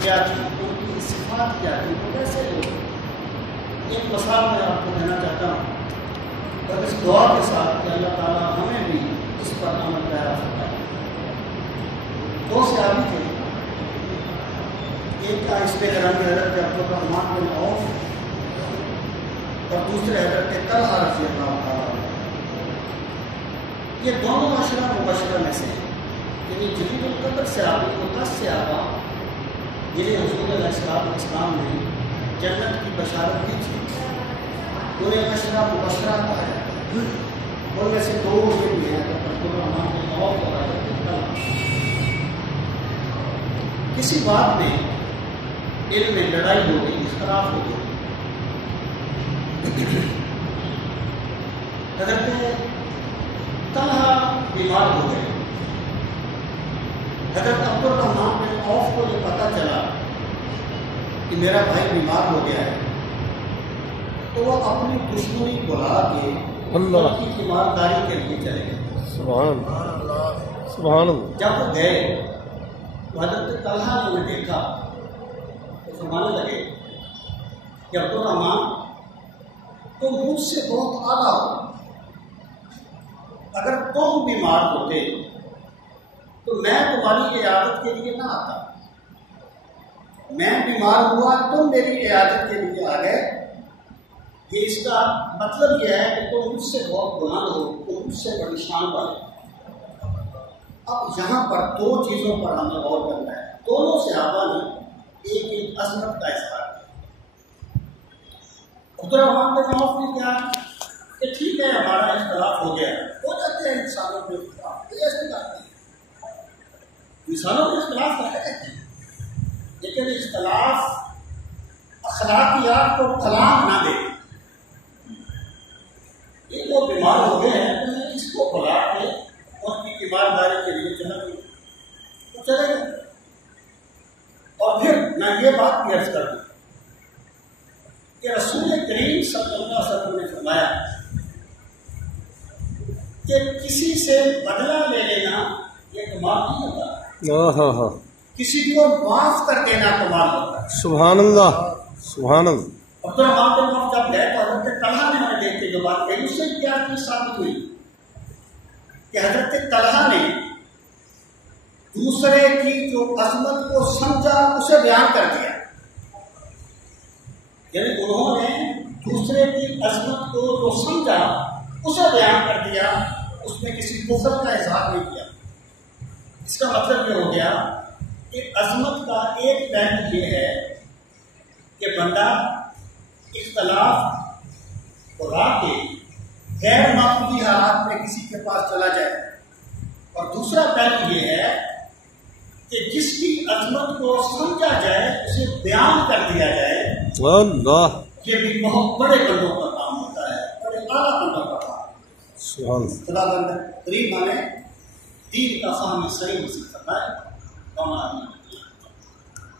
کیا تھی، ان کی صفات کیا تھی، وہ کیسے لوگ. ایک مثال میں آپ کو دینا چاہتا ہوں اور اس دعا کے ساتھ کہ اللہ تعالیٰ ہمیں بھی اس پر عمل پیرا فرمائے. دو صحابی تھے، ایک کا اس پہ حضرت عبدالرحمن بن عوف اور دوسرے حضرت طلحہ رضی اللہ تعالیٰ. یہ دونوں عشرہ مبشرہ میں سے ہیں، یعنی جلیل القدر صحابی کو 10 صحابہ جنہیں حضور علیہ السلام نے جنت کی بشارت دی تھی، انہیں عشرہ مبشرہ کہا ہے. ان میں سے 2 یہ بھی ہیں عبدالرحمن بن عوف اور حضرت طلحہ. کسی بات میں علم میں لڑائی ہو گئی، اختلاف ہو گئی. حضرت طلحہ بیمار ہو گئے. حضرت عبدالرحمن بن عوف کو یہ پتہ چلا کہ میرا بھائی بیمار ہو گیا ہے، تو وہ اپنی دشمنی بلا کے ان کی تیمارداری کے لیے چلے گئے. سبحان اللہ سبحان اللہ. جب وہ گئے تو حضرت طلحہ نے انہیں دیکھا تو فرمانے لگے کہ عبدالرحمن تم مجھ سے بہت اعلیٰ ہو، اگر تم بیمار ہوتے تو میں تمہاری عیادت کے لیے نہ آتا. میں بیمار ہوا، تم میری عیادت کے لیے آ گئے. یہ اس کا مطلب یہ ہے کہ تم مجھ سے بہت بلند ہو، تم مجھ سے بڑی شان والے. اب یہاں پر 2 چیزوں پر ہمیں غور کرنا ہے. دونوں صحابہ نے ایک عظمت کا اظہار کیا. عبدالرحمن بن عوف نے کیا کہ ٹھیک ہے ہمارا اختلاف ہو گیا، ہو جاتے ہیں انسانوں کے اختلاف، ایسے کرتے ہیں انسانوں کے اختلاف کرتے ہیں، لیکن اختلاف اخلاقیات کو کلام نہ دے. یہ وہ بیمار ہو گئے ہیں تو میں اس کو بلا کے ان کی تیمارداری کے لیے چلے گئے. اور پھر میں یہ بات بھی عرض کر دوں کہ رسول کریم صلی اللہ علیہ وسلم نے فرمایا کہ کسی سے بدلہ لے لینا یہ کمال نہیں ہوتا، کسی کو معاف کر دینا کمال ہوتا ہے. سبحان اللہ سبحان اللہ. عبدالرحمن بن عوف جب گئے تو حضرت طلحہ نے ہمیں دیکھ کے جو بات کہی، اس سے کیا چیز ثابت ہوئی کہ حضرت طلحہ نے دوسرے کی جو عظمت کو سمجھا اسے بیان کر دیا. یعنی انہوں نے دوسرے کی عظمت کو جو سمجھا اسے بیان کر دیا، اس میں کسی کفر کا اظہار نہیں کیا. اس کا مطلب یہ ہو گیا کہ عظمت کا ایک پہلو یہ ہے کہ بندہ اختلاف بلا کے غیر معمولی حالات میں کسی کے پاس چلا جائے، اور دوسرا پہلو یہ ہے کہ جس کی عظمت کو سمجھا جائے اسے بیان کر دیا جائے. اللہ، یہ بھی بہت بڑے بندوں کا کام ہوتا ہے، بڑے اعلیٰ بندوں کا کام. سبحان خدا بندہ قریب مانے دین کا فہم صحیح نصیب کرنا ہے.